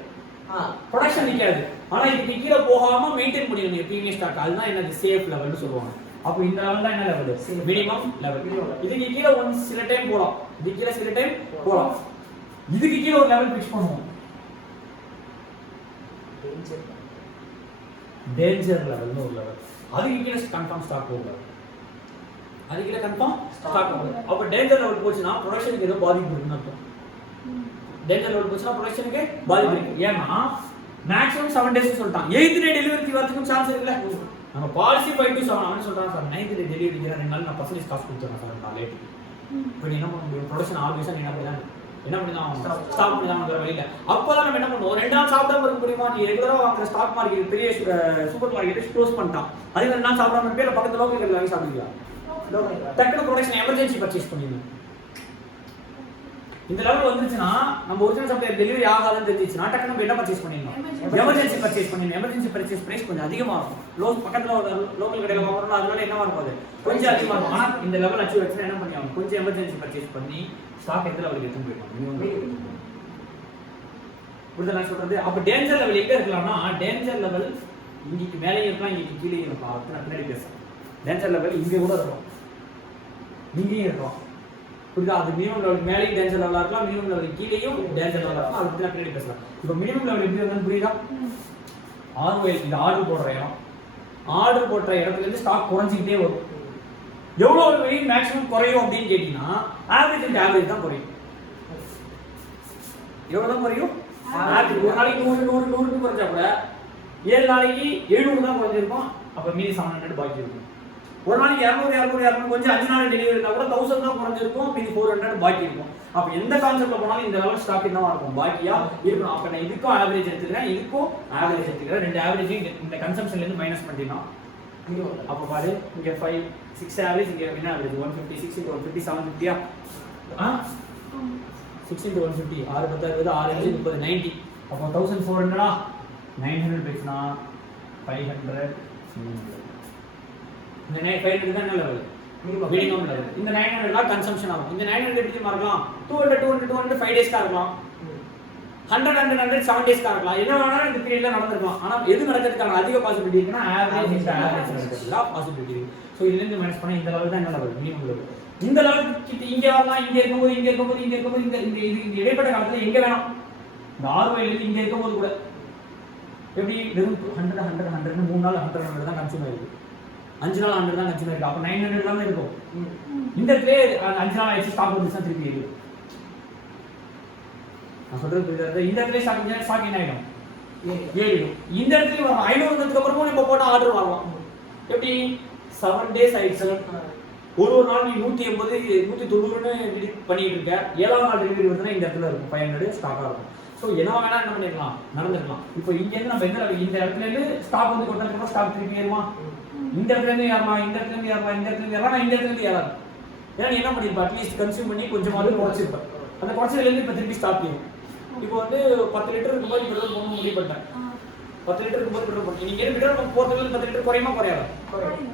ப்ரொடக்ஷன் நிக்காது. ஆனா இதுக்கு கீழே போகாம மெயின்டைன் பண்ணிடணும் எப்பயுமே ஸ்டாக். அதுதான் என்னது சேஃப் லெவல்னு சொல்லுவாங்க. அப்போ இந்த லெவல் தான் என்ன லெவல் மினிமம் லெவல் இதுக்கு கீழ ஒன் சில டைம் போலாம் இதுக்கு கீழ சில டைம் போலாம் இதுக்கு கீழ ஒரு லெவல் ஃபிக்ஸ் பண்ணுவோம் டேஞ்சர் லெவல்னு ஒரு லெவல் அதுக்கு கீழ கன்ஃபார்ம் ஸ்டாக் போகும் அதுக்கு கீழ கன்ஃபார்ம் ஸ்டாக் போகும் அப்ப டேஞ்சர் லெவல் போச்சுனா ப்ரொடக்ஷனுக்கு ஏதோ பாதிப்பு இருக்குன்னு அர்த்தம் டேஞ்சர் லெவல் போச்சுனா ப்ரொடக்ஷனுக்கு பாதிப்பு இருக்கு ஏன்னா மேக்ஸிமம் 7 டேஸ் சொல்லிட்டான் 8th டே டெலிவரி வரதுக்கு சான்ஸ் இருக்குல்ல நம்ம பாலிசி 5 to 7 அவன் சொல்றான் சார் 9th டே டெலிவரி கிற 2 நாள் நான் பர்சன்டேஜ் காஸ்ட் கொடுத்துறேன் சார் நான் லேட் இப்போ என்ன பண்ணுவோம் ப்ரொடக்ஷன் ஆல்வேஸா என்ன பண்ணலாம் ஸ்டாக் பண்ணி தான் வர வழியில அப்பதான் நம்ம என்ன பண்ணுவோம் 2 நாள் சாப்பிடாம இருக்க முடியுமா நீ ரெகுலரா வாங்குற ஸ்டாக் மார்க்கெட் பெரிய சூப்பர் மார்க்கெட் க்ளோஸ் பண்ணிட்டான் அதே 2 நாள் சாப்பிடாம இருப்பே பக்கத்துல லோக்கல்ல வாங்கி சாப்பிடுவீங்க டக்குனு ப்ரொடக்ஷன் எமர்ஜென்சி பர்ச்சேஸ் பண்ணிடணும் இந்த லெவல் வந்துச்சுனா நம்ம ஒரிஜினல் சப்ளையர் டெலிவரி ஆகாதுன்னு தெரிஞ்சிச்சுனா டக்குனு நம்ம என்ன பர்ச்சேஸ் பண்ணிடணும் எமர்ஜென்சி பர்ச்சேஸ் பண்ணிடணும் எமர்ஜென்சி பர்ச்சேஸ் பிரைஸ் கொஞ்சம் அதிகமா இருக்கும் பக்கத்துல ஒரு லோக்கல் கடையில வாங்குறோம்னா அதனால என்னவா இருக்கும் கொஞ்சம் அதிகமா இருக்கும் ஆனா இந்த லெவல் அச்சீவ் ஆச்சுனா என்ன பண்ணுவாங்க கொஞ்சம் எமர்ஜென்சி பர்ச்சேஸ் பண்ணி ஸ்டாக் எந்த லெவலுக்கு எடுத்து போயிடணும் புரியுதா நான் சொல்றது அப்ப டேஞ்சர் லெவல் எங்க இருக்கலாம்னா டேஞ்சர் லெவல் இங்கக்கு மேலே இருக்கலாம் இங்கக்கு கீழே இருக்கலாம் அப்படி பின்னாடி பேசுறேன் டேஞ்சர் லெவல் இங்க கூட இருக்கும் இங்கேயும் இருக்கும் புரியுதா அது மினிமம் லெவலுக்கு மேலேயும் டேஞ்சர் லெவலா இருக்கலாம் மினிமம் லெவலுக்கு கீழேயும் டேஞ்சர் லெவலா இருக்கும் அது பத்தி பின்னாடி பேசலாம் இப்போ மினிமம் லெவல் எப்படி வருதுன்னு புரியுதா ROI இந்த ஆர்டர் போடுற இடம் ஆர்டர் போடுற இடத்துல இருந்து ஸ்டாக் குறைஞ்சிக்கிட்டே வரும் எவ்வளவு வெயிட் மேக்ஸிமம் குறையும் அப்படின்னு கேட்டீங்கன்னா ஆவரேஜ் அண்ட் ஆவரேஜ் தான் குறையும் எவ்வளவு தான் குறையும் ஆவரேஜ் ஒரு நாளைக்கு 100 குறைஞ்சா கூட 7 நாளைக்கு 700 தான் குறைஞ்சிருக்கும் அப்ப மீதி 700 பாக்கி இருக்கும் ஒரு நாளைக்கு 200 கொஞ்சம் 5 நாள் டெலிவரி இருந்தா கூட 1000 தான் குறைஞ்சிருக்கும் மீதி 400 பாக்கி இருக்கும் அப்ப எந்த கான்செப்ட்ல போனாலும் இந்த லெவல் ஸ்டாக் என்னவா இருக்கும் பாக்கியா இருக்கணும் அப்ப நான் இதுக்கும் ஆவரேஜ் எடுத்துக்கிறேன் இதுக்கும் ஆவரேஜ் எடுத்துக்கிறேன் ரெண்டு ஆவரேஜையும் இந்த கன்சம்ஷன்ல இருந்து மைனஸ் பண்ணிட்டீங்கன்னா அப்ப பாரு இங்க 5 6 ஆவரேஜ் இங்க என்ன ஆவரேஜ் 150 6 into 150 750 ஆ 6 into 150 6 10 60 6 5 30 90 அப்ப 1400 ஆ 900 பேசினா 500 இந்த 500 தான் என்ன லெவல் மினிமம் லெவல் இந்த 900 தான் கன்சம்ப்ஷன் ஆகும் இந்த 900 எப்படி மாறலாம் 200 5 டேஸ்க்கு இருக்கலாம் 100 7 டேஸ்க்கு இருக்கலாம் என்ன வேணாலும் இந்த பீரியட்ல நடந்துக்கலாம் ஆனா எது நடக்கிறதுக்கான அதிக பாசிபிலிட்டி இருக்குன்னா ஆவரேஜ் இந்த ஆவரேஜ் நடக்கிறதுல பாசிபிலிட்டி இருக்கு சோ இதுல இருந்து மைனஸ் பண்ணா இந்த லெவல் தான் என்ன லெவல் மினிமம் லெவல் இந்த லெவல் கிட்ட இங்க வரலாம் இங்க இருக்கும்போது இந்த இடைப்பட்ட காலத்துல எங்க வேணாம் இந்த ROI ல இங்க இருக்கும்போது கூட எப்படி வெறும் 100 3 நாள் 100 தான் கன்சியூம் ஆயிருக்கு 5 நாள் 100 தான் கன்சியூம் ஆயிருக்கு அப்ப 900 தான் இருக்கும் இந்த இடத்துல 5 நாள் ஆயிடுச்சு ஸ்டாக் வந்துச்சுன்னா திருப்பி ஏறும் நான் சொல்றது புரியுதா இந்த இடத்துல ஸ்டாக் என்ன ஆயிடும் ஏறிடும் இந்த இடத்துல வரும் 500 வந்ததுக்கு அப்புறமும் நம்ம போட்ட ஆர்டர் வரும் எப்படி 7 டேஸ் ஆயிடுச்சு ஒரு நாள் நீ 180 190 பண்ணிட்டு இருக்க 7ஆம் நாள் டெலிவரி வருதுன்னா இந்த இடத்துல இருக்கும் 500 ஸ்டாக்கா இருக்கும் சோ என்ன வேணா என்ன பண்ணிடலாம் நடந்துக்கலாம் இப்போ இங்க இருந்து நம்ம இந்த இடத்துல இருந்து ஸ்டாக் வந்து கொட்டதுக்கு ஸ்டாக் திருப்பி ஏறுமா இந்த இடத்துல இருந்து ஏறலாம் இந்த இடத்துல இருந்து ஏறலாம் இந்த இடத்துல இருந்து ஏறலாம் இந்த இடத்துல இருந்து ஏறாது ஏன்னா நீ என்ன பண்ணிருப்ப அட்லீஸ்ட் கன்சியூம் பண்ணி கொஞ்சமாவது குறைச்சிருப்ப அந்த குறைச்சதுல இருந்து இப்ப திருப்பி ஸ்டாப் பண்ணும் இப்போ வந்து 10 லிட்டர் இருக்கும்போது பெட்ரோல் போகணும் முடிவு பண்ணிட்டேன் 10 லிட்டர் இருக்கும்போது பெட்ரோல் போட்டு நீங்க பெட்ரோல் பங்க் போறதுல 10 லிட்டர் குறையுமா குறையாதா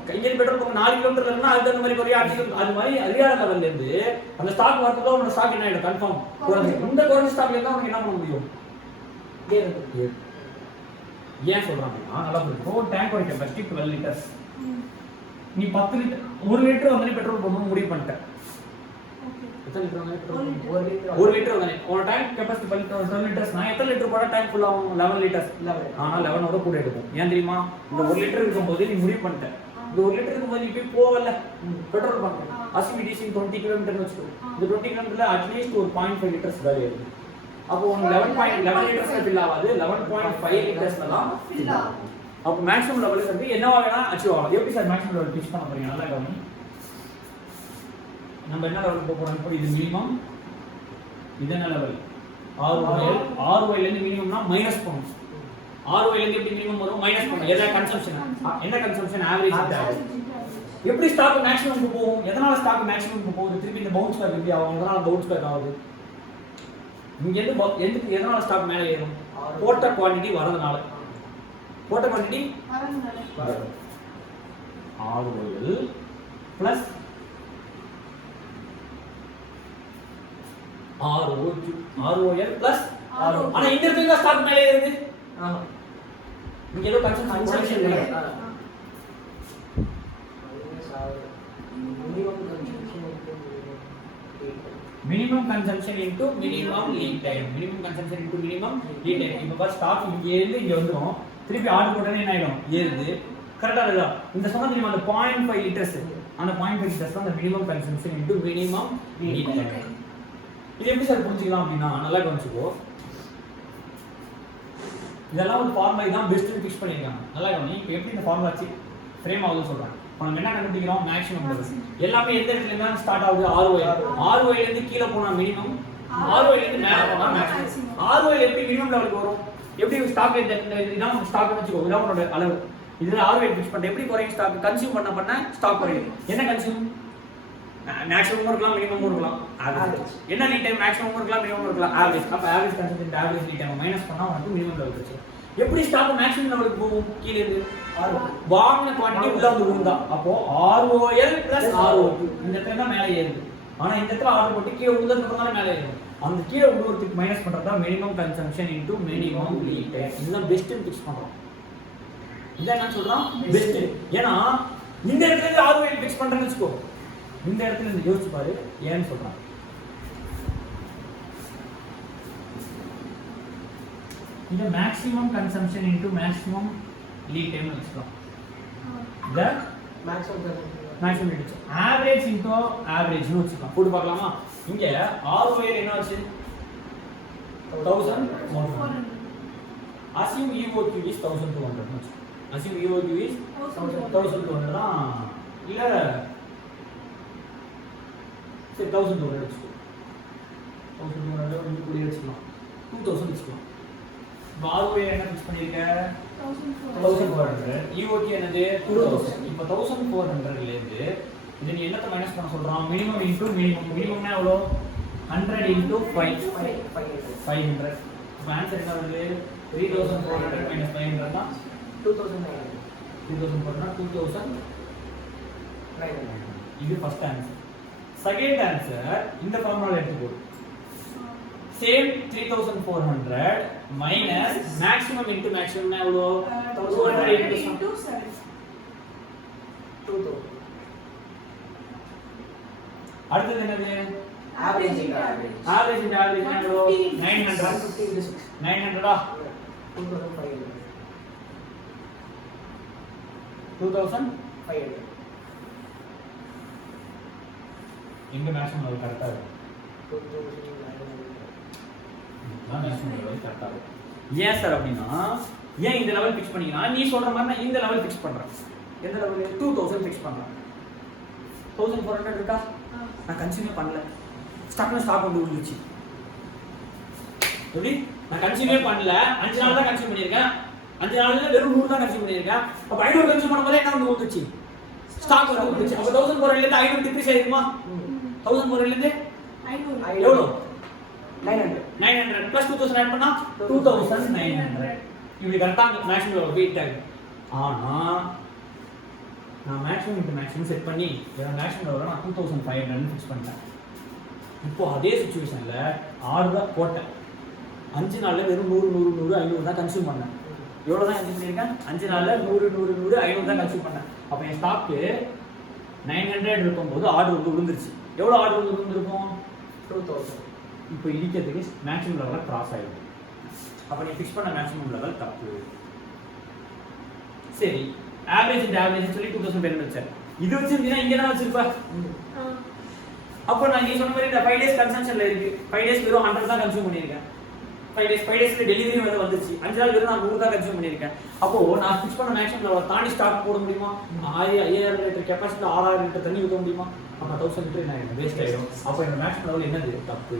கையில் பெட்ரோல் பங்க் 4 கிலோமீட்டர்ல இருந்தா அதுக்கு அந்த மாதிரி குறையா அது மாதிரி அறியாத லெவல்ல இருந்து அந்த ஸ்டாக் வரதுல உங்க ஸ்டாக் என்ன ஆயிடும் கன்ஃபார்ம் குறைஞ்சு இந்த குறைஞ்ச ஸ்டாக்ல இருந்தா உங்களுக்கு என்ன பண்ண முடியும் ஏன் சொல்றாங்கன்னா நல்லா புரியுது டேங்க் ஒரு கெபாசிட்டி 12 லிட்டர்ஸ் நீ 10 லிட்டர் 1 லிட்டர் வந்து பெட்ரோல் போடணும் முடிவு பண்ணிட்ட எத்தனை லிட்டர் வந்து பெட்ரோல் 1 லிட்டர் வந்து ஒரு டேங்க் கெபாசிட்டி 12 லிட்டர்ஸ் நான் எத்தனை லிட்டர் போட டேங்க் ஃபுல் ஆகும் 11 லிட்டர்ஸ் ஆனா 11 ஓட கூட எடுக்கும் ஏன் தெரியுமா இந்த 1 லிட்டர் இருக்கும்போது நீ முடிவு பண்ணிட்ட இந்த 1 லிட்டர் இருக்கும்போது நீ போய் போவல பெட்ரோல் பங்க் அசிமிடிசி 20 கிலோமீட்டர் வச்சுக்கோ இந்த 20 கிலோமீட்டர்ல அட்லீஸ்ட் ஒரு 0.5 லிட்டர்ஸ் காலி ஆகும் அப்போ 11 லிட்டர்ஸ்ல ஃபில் ஆகாது 11.5 லிட்டர்ஸ்ல தான் ஃபில் ஆகும் அப்போ மேக்ஸிமம் லெவலுக்கு வந்து என்னவா வேணா அச்சீவ் ஆகும் எப்படி சார் மேக்ஸிமம் லெவல் ஃபிக்ஸ் பண்ண போறீங்க நல்லா கவனி நம்ம என்ன லெவலுக்கு போக போறோம் இது மினிமம் இது என்ன லெவல் ROI ல இருந்து மினிமம்னா மைனஸ் பண்ணனும் ROI ல இருந்து எப்படி மினிமம் வரும் மைனஸ் பண்ணனும் எதா கன்சம்ப்ஷன் என்ன கன்சம்ப்ஷன் ஆவரேஜ் எப்படி ஸ்டாக் மேக்ஸிமம்க்கு போகும் எதனால ஸ்டாக் மேக்ஸிமம்க்கு போகுது திருப்பி இந்த பவுன்ஸ் பேக் எப்படி ஆகும் எதனால பவுன்ஸ் பேக் ஆகுது இங்க எதுக்கு எதனால ஸ்டாக் மேலே ஏறும் போட்ட குவாண்டிட்டி வரதுனால போட்ட குவாண்டிட்டி வரதுனால ROI பிளஸ் ROI பிளஸ் ஆனா இந்த இடத்துல ஸ்டாக் மேலே ஏறுது இங்க ஏதோ consumption minimum consumption into minimum lead time. Minimum consumption into minimum lead time. இப்போ பாரு ஸ்டாக் இங்க இருந்து இங்க வந்துரும். திருப்பி ஆர்டர் போட்டனே என்ன ஆயிடும்? ஏறுது. கரெக்ட்டா இருக்கா? இந்த சொன்ன தெரியுமா அந்த 0.5 லிட்டர்ஸ். அந்த 0.5 லிட்டர்ஸ் தான் அந்த minimum consumption into minimum lead time. இது எப்படி சார் புரிஞ்சுக்கலாம் அப்படின்னா நல்லா கவனிச்சுக்கோ. இதெல்லாம் ஒரு ஃபார்முலா தான் பெஸ்ட்னு ஃபிக்ஸ் பண்ணிருக்காங்க. நல்லா கவனி. இப்போ எப்படி இந்த ஃபார்முலா வச்சு ஃப்ரேம் ஆகுதுன்னு சொல்றேன். நம்ம என்ன கண்டுபிடிக்கிறோம் மேக்ஸிமம் லெவல். எல்லாமே எந்த இடத்துல இருந்து ஸ்டார்ட் ஆகுது? ROI. ROI ல இருந்து கீழ போனா மினிமம், ROI ல இருந்து மேல போனா மேக்ஸிமம். ROI எப்படி மினிமம் லெவலுக்கு வரும்? எப்படி ஸ்டாக் இதான் ஸ்டாக் வச்சுக்கோ. இதான் உன்னோட அளவு. இதுல ROI ஃபிக்ஸ் பண்ண எப்படி குறையும் ஸ்டாக்? கன்சியூம் பண்ண ஸ்டாக் குறையும். என்ன கன்சியூம்? மேக்ஸிமம் இருக்கலாம், மினிமம் இருக்கலாம். ஆவரேஜ். என்ன லீட் டைம்? மேக்ஸிமம் இருக்கலாம், மினிமம் இருக்கலாம். ஆவரேஜ். அப்ப average consume average lead time minus பண்ணா உங்களுக்கு மினிமம் லெவல் கிடைக்கும். எப்படி ஸ்டாக் மேக்ஸிமம் லெவலுக்கு போகும்? கீழ இருந்து வாங்கின குவாண்டிட்டி உள்ள வந்து விழுந்தா அப்போ ROL + ROQ இந்த இடத்துல தான் மேலே ஏறுது. ஆனா இந்த இடத்துல ஆர்டர் போட்டு கீழ விழுந்ததுக்கு அப்புறம் தான் மேலே ஏறும். அந்த கீழ விழுறதுக்கு மைனஸ் பண்றதா minimum consumption into minimum lead time. இதுதான் பெஸ்ட் ஃபிக்ஸ் பண்றோம். இத என்ன சொல்றோம்? பெஸ்ட். ஏனா இந்த இடத்துல இருந்து ROI ஃபிக்ஸ் பண்றேன்னு வெச்சுக்கோ. இந்த இடத்துல இருந்து யோசிச்சு பாரு ஏன்னு சொல்றேன். இந்த maximum consumption into maximum lead time வச்சுக்கலாம். இந்த maximum lead time average into average னு வச்சுக்கலாம். போட்டு பார்க்கலாமா? இங்க ROI என்ன ஆச்சு? 1400. assume EOQ is 1200 னு வச்சுக்கலாம். assume EOQ is 1200 தான் இல்ல சரி 1200 வச்சுக்கலாம். 1200 இன்னும் கூட வச்சுக்கலாம். 2000 வச்சுக்கலாம். ROI என்ன ஃபிக்ஸ் பண்ணிருக்க? 1400. EOQ என்னது? 2000. இப்போ 1400 ல இருந்து இத நீ என்னத்த மைனஸ் பண்ண சொல்றான்? Minimum into minimum. மினிமம்னா எவ்வளவு? 100 into 500. இப்போ ஆன்சர் என்ன வருது? 3400 minus 500 தான் 2900. 2400 2900. இது ஃபர்ஸ்ட் ஆன்சர். செகண்ட் ஆன்சர் இந்த ஃபார்முலால எடுத்துக்கோ. Same 3400 minus maximum into maximum எவ்வளோ? 200 into 7. 2000. அடுத்தது என்னது? Average into average. Average into average எவ்வளோ? 900. 900 ஆ? 2500. 2500. எங்க மேக்ஸிமம் லெவல் கரெக்டா இருக்கு? 2900. நான் மேக்ஸிமம் லெவல் கரெக்டா இருக்கு. ஏன் சார் அப்படினா ஏன் இந்த லெவல் ஃபிக்ஸ் பண்ணீங்கன்னா நீ சொல்ற மாதிரி நான் இந்த லெவல் ஃபிக்ஸ் பண்றேன். எந்த லெவல்? 2000 ஃபிக்ஸ் பண்றேன். 1400 இருக்கா? நான் கன்சியூமே பண்ணல. ஸ்டாக் வந்து விழுந்துச்சு. எப்படி? நான் கன்சியூமே பண்ணல. 5 நாள் தான் கன்சியூம் பண்ணிருக்கேன். 5 நாள்ல வெறும் 100 தான் கன்சியூம் பண்ணிருக்கேன். அப்ப 500 கன்சியூம் பண்ணும்போது என்ன வந்து விழுந்துச்சு? ஸ்டாக் வந்து விழுந்துச்சு. அப்ப 1400 ல இருந்து 500 டிக்ரீஸ் ஆயிருக்குமா? 1400 ல இருந்து 500 எவ்வளவு? 900 plus 2000 ஆட் பண்ணா 2900. இப்படி கரெக்ட்டா மேக்ஸிமம் லெவல் வெயிட் ஆகும். ஆனா நான் மேக்ஸிமம் இன்டு மேக்ஸிமம் செட் பண்ணி என்னோட மேக்ஸிமம் லெவல் நான் 2500 ஃபிக்ஸ் பண்ணிட்டேன். இப்போ அதே சிச்சுவேஷன்ல 6 தான் போட்டேன். 5 நாள்ல வெறும் 100 100 100 500 தான் கன்சியூம் பண்ணேன். எவ்வளவு தான் கன்சியூம் பண்ணிருக்கேன்? 5 நாள்ல 100 100 100 500 தான் கன்சியூம் பண்ணேன். அப்ப என் ஸ்டாக் 900 இருக்கும்போது ஆர்டர் வந்து விழுந்துருச்சு. எவ்வளவு ஆர்டர் வந்து விழுந்திருக்கும்? 2000. இப்போ இடிக்கிறதுக்கு மேக்ஸிமம் லெவல் கிராஸ் ஆயிடும். அப்ப நீ ஃபிக்ஸ் பண்ண மேக்ஸிமம் லெவல் தப்பு. சரி ஆவரேஜ் அண்ட் ஆவரேஜ் சொல்லி 2000 பேர் வச்சார். இது வச்சிருந்தீங்கன்னா இங்க தான் வச்சிருப்பா. அப்போ நான் நீ சொன்ன மாதிரி இந்த 5 டேஸ் கன்சம்ஷன்ல இருக்கு. 5 டேஸ் வெறும் 100 தான் கன்சியூம் பண்ணிருக்கேன். 5 டேஸ்ல டெலிவரி வந்து வந்துச்சு. 5 நாள் வெறும் நான் 100 தான் கன்சியூம் பண்ணிருக்கேன். அப்போ நான் ஃபிக்ஸ் பண்ண மேக்ஸிமம் லெவல் தாண்டி ஸ்டாக் போட முடியுமா? 5000 லிட்டர் கெபாசிட்டி 6000 லிட்டர் தண்ணி ஊத்த முடியுமா? அப்ப 1000 லிட்டர் நான் வேஸ்ட் ஆயிடும். அப்போ இந்த மேக்ஸிமம் லெவல் என்னது? தப்பு.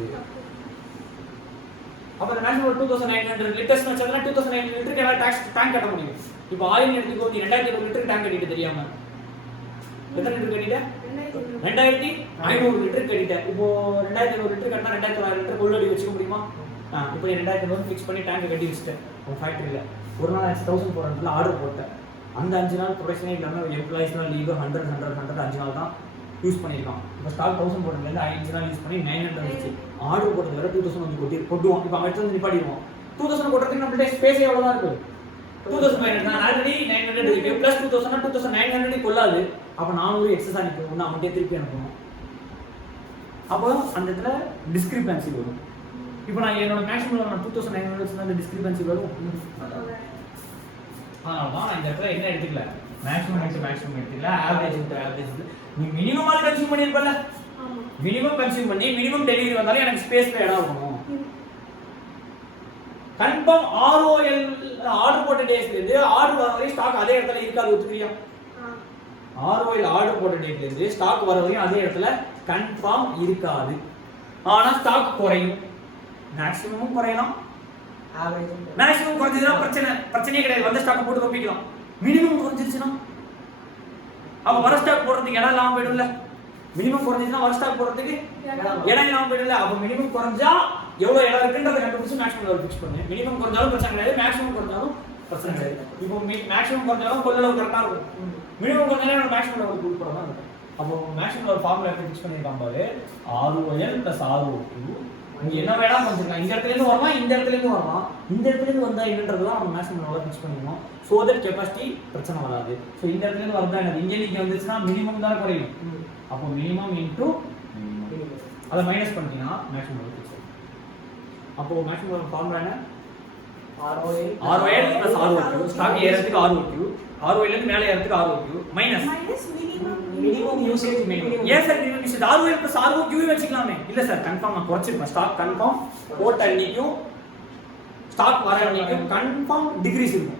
அப்ப இந்த மேக்ஸிமம் 2900 லிட்டர்ஸ் வச்சதுனா 2900 லிட்டருக்கு எல்லாம் டேங்க் கட்ட முடியும். இப்போ ஆயில் எடுத்துக்கோ நீ 2000 லிட்டர் டேங்க் கட்டிட்டு தெரியாம எத்தனை லிட்டர் கட்டிட்ட? 2500 லிட்டர் கட்டிட்ட. இப்போ 2500 லிட்டர் கட்டினா 2900 லிட்டர் கொள்ளடி வச்சுக்க முடியுமா? இப்போ நீ 2500 ஃபிக்ஸ் பண்ணி டேங்க் கட்டி வச்சிட்டேன் உன் ஃபேக்டரியில. ஒரு நாள் 1400 ஆர்டர் போட்டேன். அந்த 5 நாள் ப்ரொடக்ஷனே இல்லாம எம்ப்ளாயிஸ்லாம் லீவ் 100 5 நாள் தான் யூஸ் பண்ணிருக்கான். இப்போ ஸ்டாக் 1400 ல இருந்து 5 நாள் யூஸ் பண்ணி 900 வந்துச்சு. ஆர்டர் போட்டது வர 2000 வந்து கொட்டுவோம். இப்போ அவன் எடுத்து வந்து நிப்பாட்டிடுவோம். 2000 கொட்டுறதுக்கு நம்மள்ட்ட ஸ்பேஸ் எவ்வளவு தான் இருக்கு? 2500 தான். ஆல்ரெடி 900 இருக்கு. +2000 2900 கொள்ளாது. அப்போ 400 எக்ஸஸாக நிற்கும், ஒன்று அவன்கிட்டே திருப்பி அனுப்பணும். அப்போ அந்த இடத்துல டிஸ்கிரிபன்சி வரும். இப்போ நான் என்னோட மேக்ஸிமம் நான் 2900 வச்சுருந்தா அந்த டிஸ்கிரிபன்சி வரும். அதனால தான் நான் இந்த இடத்துல என்ன எடுத்துக்கல, மேக்ஸிமம் இன்ட்டு மேக்ஸிமம் எடுத்துக்கல, ஆவரேஜ் இன்ட்டு ஆவரேஜ். நீ மினிமமாக கன்சியூம் பண்ணியிருப்பல, மினிமம் கன்சியூம் பண்ணி மினிமம் டெலிவரி வந்தாலும் எனக்கு ஸ்பேஸ்ல இடம் இருக்கணும். கன்ஃபார்ம் ROL ஆர்டர் போட்ட டேஸ்ல இருந்து ஆர்டர் வர வரையும் ஸ்டாக் அதே இடத்துல இருக்காது, ஒத்துக்கிறியா? ROL ஆர்டர் போட்ட டேட்ல இருந்து ஸ்டாக் வர வரையும் அதே இடத்துல கன்ஃபார்ம் இருக்காது. ஆனா ஸ்டாக் குறையும், மேக்ஸிமமும் குறையலாம், மேக்ஸிமம் குறைஞ்சதுன்னா பிரச்சனையே கிடையாது, வந்த ஸ்டாக் போட்டு ஒப்பிக்கலாம். மினிமம் குறைஞ்சிருச்சுன்னா அப்ப வர ஸ்டாக் போடுறதுக்கு இடம் இல்லாம போயிடும்ல. மினிமம் குறைஞ்சிச்சுன்னா வர ஸ்டாக் போடுறதுக்கு இடம் இல்லாம போயிடும்ல. அப்ப மினிமம் குறைஞ்சா எவ்வளவு இடம் இருக்குன்றதை கண்டுபிடிச்சு மேக்ஸிமம் லெவல் ஃபிக்ஸ் பண்ணு. மினிமம் குறைஞ்சாலும் பிரச்சனை கிடையாது, மேக்ஸிமம் குறைஞ்சாலும் பிரச்சனை கிடையாது. இப்போ மேக்ஸிமம் குறைஞ்சாலும் கொள்ளளவு கரெக்டா இருக்கும், மினிமம் குறைஞ்சாலும் மேக்ஸிமம் லெவல் கொடுக்குற மாதிரி இருக்கும். அப்போ மேக்ஸிமம் லெவல் ஃபார்முலா எப்படி ஃபிக்ஸ் பண்ணிருக்காங்க பாரு, ROL + ROQ. நீ என்ன வேணா பண்ணிருக்கலாம், இந்த இடத்துல இருந்து வரலாம், இந்த இடத்துல இருந்து வரலாம், இந்த இடத்துல இருந்து வந்தா என்னன்றதுதான் நம்ம மேக்ஸிமம் லெவல் ஃபிக்ஸ் பண்ணிக்கணும். சோ தட் கெபாசிட்டி பிரச்சனை வராது. சோ இந்த இடத்துல இருந்து வரதா என்ன, இங்க நீங்க வந்துச்சுன்னா மினிமம் தான் குறையும். அப்போ மினிமம் இன்டு அதை மைனஸ் பண்ணிட்டீங்கன்னா மேக்ஸிமம் லெவல் ஃபிக்ஸ் ஆகும். அப்போ மேக்ஸிமம் லெவல் ஃபார்முலா என்ன, ROL + ROQ. ஸ்டாக் ஏறதுக்கு ROQ, ROL இருந்து மேலே ஏறதுக்கு ROQ minus minimum usage minimum. ஏன் sir minimum usage? ROL + ROQ வச்சுக்கலாமே. இல்ல சார், கன்ஃபார்ம் நான் குறைச்சிருப்பேன். ஸ்டாக் கன்ஃபார்ம் போட்ட அன்னைக்கும் ஸ்டாக் வர அன்னைக்கும் கன்ஃபார்ம் டிக்ரீஸ் இருக்கும்.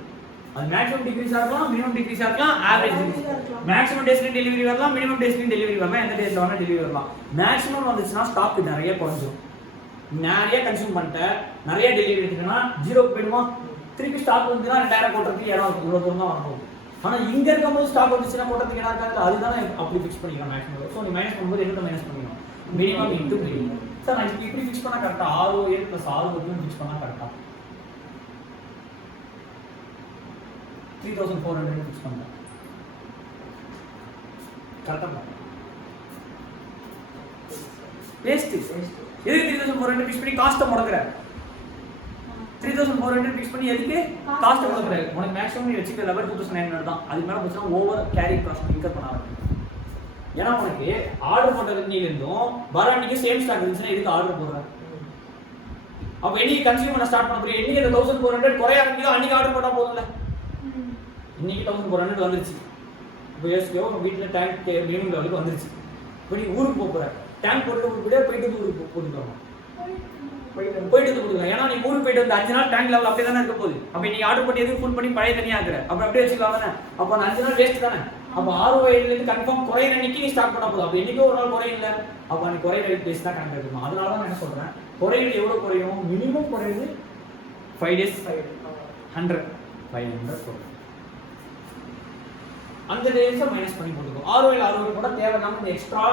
அது மேக்ஸிமம் டிக்ரீஸ் ஆகலாம், மினிமம் டிக்ரீஸ் ஆகலாம், ஆவரேஜ் டிக்ரீஸ். மேக்ஸிமம் டேஸ்ல டெலிவரி வரலாம், மினிமம் டேஸ்ல டெலிவரி வரலாம், எந்த டேஸ்ல வேணா டெலிவரி வரலாம். மேக்ஸிமம் வந்துச்சுன்னா ஸ்டாக் நிறைய குறைஞ்சிரும். நிறைய கன்சியூம் பண்ணிட்டேன், நிறைய டெலிவரி எடுத்துட்டேன்னா ஜீரோக்கு போயிடுமா, திருப்பி ஸ்டாக் வந்துச்சுன்னா 2000 போட்டுறதுக்கு இடம் இருக்கும், இவ்வளோ தூரம் தான் வரணும். ஆனால் இங்கே இருக்கும்போது ஸ்டாக் வந்துச்சுன்னா போட்டுறதுக்கு இடம் இருக்காது, அதுதான் அப்படி ஃபிக்ஸ் பண்ணிக்கலாம் மேக்ஸிமம். ஸோ நீ மைனஸ் பண்ணும்போது என்ன மைனஸ் பண்ணிக்கணும், மினிமம் இன்ட்டு மினிமம். சார் நான் இப்படி ஃபிக்ஸ் பண்ணால் கரெக்டாக, ROL + ROQ ஃபிக்ஸ் பண்ணால் கரெக்டாக 3400 ஃபிக்ஸ் பண்ணேன் கரெக்டாக. வேஸ்ட் எதுக்கு 3400 ஃபிக்ஸ் பண்ணி காஸ்ட்டை முடக்குற? 3400 ஃபிக்ஸ் பண்ணி எதுக்கு காஸ்ட்டை முடக்குற? உனக்கு மேக்ஸிமம் நீ வச்சுக்கிற லெவல் 2900 தான். அதுக்கு மேலே போச்சுன்னா ஓவர் கேரி காஸ்ட் இன்கர் பண்ண ஆரம்பிக்கும். ஏன்னா உனக்கு ஆர்டர் போட்ட இருந்தும் வர அன்னைக்கு சேம் ஸ்டாக் இருந்துச்சுன்னா எதுக்கு ஆர்டர் போடுற? அப்போ என்னைக்கு கன்சியூம் பண்ண ஸ்டார்ட் பண்ண போறீங்க, என்னைக்கு 1400 குறைய ஆரம்பிக்குதோ அன்னைக்கு ஆர்டர் போட்டால் போதும்ல. இன்னைக்கு 1400 வந்துருச்சு. இப்போ யோசிக்கோ, வீட்டில் டேங்க் மினிமம் லெவலுக்கு வந்துருச்சு. இப்போ நீ ஊருக்கு போகிற, டேங்க் போட்டு போயிட்டு ஊருக்கு போட்டுக்கலாம், போயிட்டு கொடுக்கலாம். ஏன்னா நீ ஊருக்கு போயிட்டு வந்து 5 நாள் டேங்க் லெவல் அப்படியே தானே இருக்க போகுது. அப்போ நீ ஆர்டர் பண்ணி எதுவும் ஃபுல் பண்ணி பழைய தனியாக இருக்கிற, அப்போ அப்படியே வச்சுக்கலாம் தானே. அப்போ அந்த 5 நாள் வேஸ்ட் தானே. அப்போ ROL இருந்து கன்ஃபார்ம் குறையிற அன்னைக்கு நீ ஸ்டார்ட் பண்ண போதும். அப்போ என்னைக்கோ ஒரு நாள் குறையில, அப்போ நீ குறையிற டேஸ் தான் கணக்கு எடுக்கணும். அதனால தான் நான் என்ன சொல்கிறேன், குறையிறது எவ்வளோ குறையும், மினிமம் குறையுது 5 days 100 500 குறையும். அந்த டேஸை மைனஸ் பண்ணி போட்டுக்கோ. ROL கூட தேவையில்லாமல் இந்த எக்ஸ்ட்ரா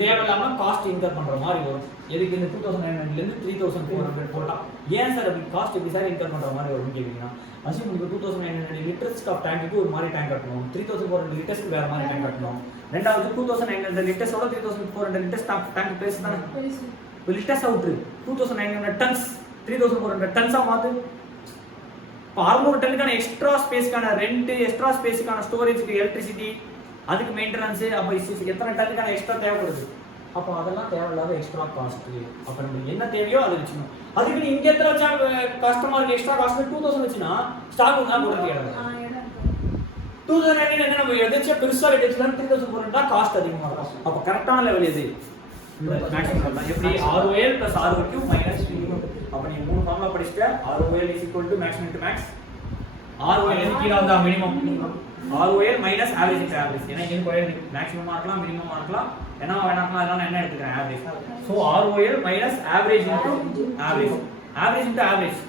தேவையில்லாமல் காஸ்ட் இன்கர் பண்ணுற மாதிரி வரும். எதுக்கு இந்த 2900 3400 போட்டா ஏன் சார் அப்படி காஸ்ட் எப்படி சார் இன்கர் பண்ணுற மாதிரி வரும்னு கேட்குறீங்கன்னா, அசிம் உங்களுக்கு 2900 லிட்டர்ஸ் ஆஃப் டேங்க்கு ஒரு மாதிரி டேங்க் கட்டணும், 3400 லிட்டர்ஸ்க்கு வேறு மாதிரி டேங்க் கட்டணும். ரெண்டாவது 2900 லிட்டர்ஸோட 3400 லிட்டர்ஸ் டேங்க் பேஸ் தானே. இப்போ லிட்டர்ஸ் அவுட்ரு 2900 டன்ஸ் 3400 டன்ஸாக மாற்று. இப்போ 600 டன்னுக்கான எக்ஸ்ட்ரா ஸ்பேஸ்க்கான ரெண்ட், எக்ஸ்ட்ரா ஸ்பேஸுக்கான ஸ்டோரேஜுக்கு எலக்ட்ரிசிட்டி, அதுக்கு மெயின்டெனன்ஸு, அப்போ எத்தனை டன்னுக்கான எக்ஸ்ட்ரா தேவைப்படுது. அப்போ அதெல்லாம் தேவையில்லாத எக்ஸ்ட்ரா காஸ்ட்டு. அப்போ நம்ம என்ன தேவையோ அதை வச்சுக்கணும். அதுக்கு நீ இங்கே எத்தனை வச்சா கஸ்டமருக்கு எக்ஸ்ட்ரா காஸ்ட் 2000 வச்சுன்னா ஸ்டாக் தான் போடுறது இடம் 2000 என்ன நம்ம எதாச்சும் பெருசாக எடுத்துச்சுன்னா 3400 காஸ்ட் அதிகமாக இருக்கும். அப்போ கரெக்டான லெவல் எது மேக்ஸிமம் தான். எப்படி ROL + ROQ மைனஸ் மினிமம். அப்போ நீ 3 ஃபார்முலா படிச்சுட்ட. ROL = maximum to max, ROL கீழே வந்தா minimum, ROL minus average to average. ஏன்னா இங்கே குறையுது, மேக்ஸிமமாக இருக்கலாம், மினிமமாக இருக்கலாம், என்ன வேணாம்னா அதெல்லாம் என்ன எடுத்துக்கிறேன் average. So ROL minus average into average, average into average.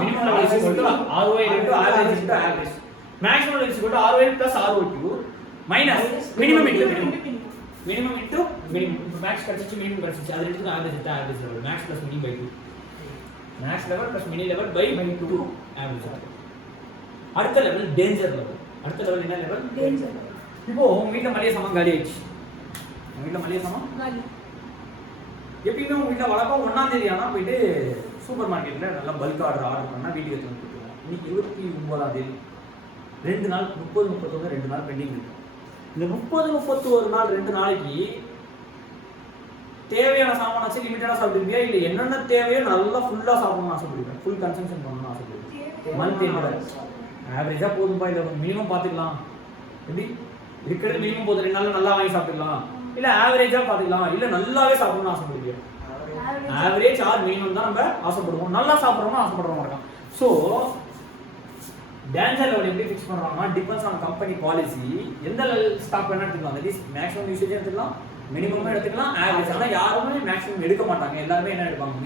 Minimum level is equal to ROL into average into average. Maximum level is equal to ROL + ROQ minus minimum into minimum, minimum into minimum. இப்போ மேக்ஸ் கிடைச்சிச்சு, மினிமம் கிடைச்சிச்சு, அது எடுத்துக்க average into average level. Max + mini by 2, max level + mini level by 2 average. அடுத்த லெவல் டேஞ்சர் லெவல். அடுத்த லெவல் என்ன லெவல்? Danger level. இப்போ உங்க வீட்ல மளிகை சாமான் காலி ஆயிடுச்சு. உங்க வீட்ல மளிகை சாமான் காலி. எப்பயுமே உங்க வீட்ல வழக்கம் 1ஆம் தேதி ஆனா போயிட்டு சூப்பர் மார்க்கெட்ல நல்லா பல்க் ஆர்டர் பண்ணா வீட்டுக்கு எடுத்து கொடுத்துருவோம். இன்னைக்கு 29ஆம் தேதி 2 நாள் 30 31 2 நாள் பெண்டிங் இருக்கு. இந்த 30 31 நாள் 2 நாளைக்கு தேவையான சாமான் வச்சு லிமிட்டடா சாப்பிடுவியா இல்ல என்னென்ன தேவையோ நல்லா ஃபுல்லா சாப்பிடணும்னு ஆசைப்படுவேன், ஃபுல் கன்சம்ஷன் பண்ணணும்னு ஆசைப்படுவேன். மந்த் எண்ட் ஆவரேஜா போதும்பா, இதை மினிமம் பார்த்துக்கலாம். எப்படி இருக்கிறது மினிமம் போதும், 2 நாள் நல்லா வாங்கி சாப்பிட்டுக்கலாம், இல்ல ஆவரேஜா பார்த்துக்கலாம், இல்ல நல்லாவே சாப்பிடணும்னு ஆசைப்படுவியா? ஆவரேஜ் ஆர் மினிமம் தான் நம்ம ஆசைப்படுவோம், நல்லா சாப்பிட்றோம்னு ஆசைப்படுறோம் இருக்கோம். ஸோ டேஞ்சர் லெவல் எப்படி ஃபிக்ஸ் பண்றாங்கன்னா டிபெண்ட்ஸ் ஆன் கம்பெனி பாலிசி. எந்த ஸ்டாக் வேணா எடுத்துக்கலாம், தட் இஸ் மேக்ஸிமம் யூசேஜ் எடுத்துக்கலாம், மினிமம் எடுத்துக்கலாம், ஆவரேஜ். ஆனால் யாருமே மேக்ஸிமம் எடுக்க மாட்டாங்க, எல்லாருமே என்ன எடுப்பாங்க,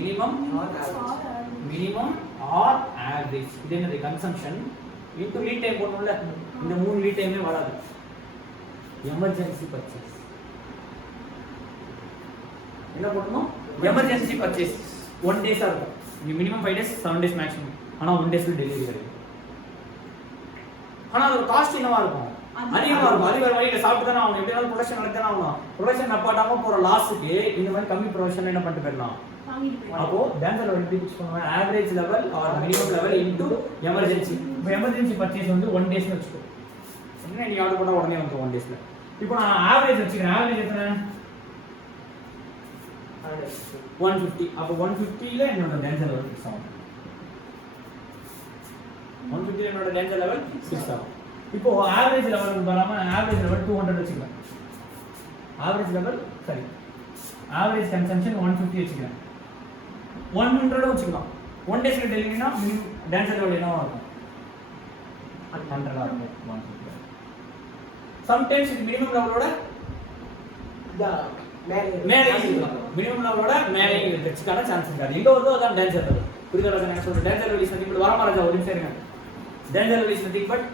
மினிமம் ஆர் ஆவரேஜ். இது என்னது கன்சம்ஷன் இன்டு லீட் டைம் போடணும்ல, இந்த 3 லீட் டைமே வராது. எமர்ஜென்சி பர்ச்சேஸ் என்ன போடணும், எமர்ஜென்சி பர்ச்சேஸ் 1 டேஸா இருக்கும். இது மினிமம் 5 days 7 days மேக்ஸிமம். ஆனா 1 days டெலிவரி கிடைக்கும். ஆனா அதோட காஸ்ட் என்னவா இருக்கும், அதிகமா இருக்கும். அது வேற வழியில சாப்பிட்டு தானே ஆகணும், எப்படினாலும் ப்ரொடக்ஷன் நடத்தி தானே ஆகணும். ப்ரொடக்ஷன் நப்பாட்டாம போற லாஸுக்கு இந்த மாதிரி கம்மி ப்ரொடக்ஷன் என்ன பண்ணிட்டு போயிடலாம். அப்போ டேஞ்சர் லெவல் எப்படி ஃபிக்ஸ் பண்ணுவாங்க, average level or minimum level into emergency. இப்போ எமர்ஜென்சி பர்ச்சேஸ் வந்து 1 days வச்சுக்கோ, என்ன நீ ஆர்டர் பண்ணா உடனே வந்து 1 daysல. இப்போ நான் ஆவரேஜ் வச்சுக்கிறேன், ஆவரேஜ் எத்தனை 150. அப்போ 150ல என்னோட டேஞ்சர் லெவல் ஃபிக்ஸ் ஆகும். 150ல என்னோட டேஞ்சர் லெவல் ஃபிக்ஸ் ஆகும். இப்போ ஆவரேஜ் லெவல் வராம ஆவரேஜ் லெவல் 200 வச்சுக்கலாம். ஆவரேஜ் லெவல் சரி, ஆவரேஜ் கன்சம்ஷன் 150 வச்சுக்கலாம், 100 வச்சுக்கலாம். 1 days டெலிவரினா டேஞ்சர் லெவல் என்னவா இருக்கும், 100 இருக்கும். 150 சம்டைம்ஸ் இது மினிமம் லெவலோட மேலே இருக்கலாம், மினிமம் லெவலோட மேலே வச்சுக்கான சான்ஸ் இருக்காது. எங்க வருதோ அதான் டேஞ்சர் லெவல். புரியுதா? நான் சொல்றேன் danger level is nothing but வரமாராஜா ஒரு நிமிஷம் இருங்க. Danger level is nothing but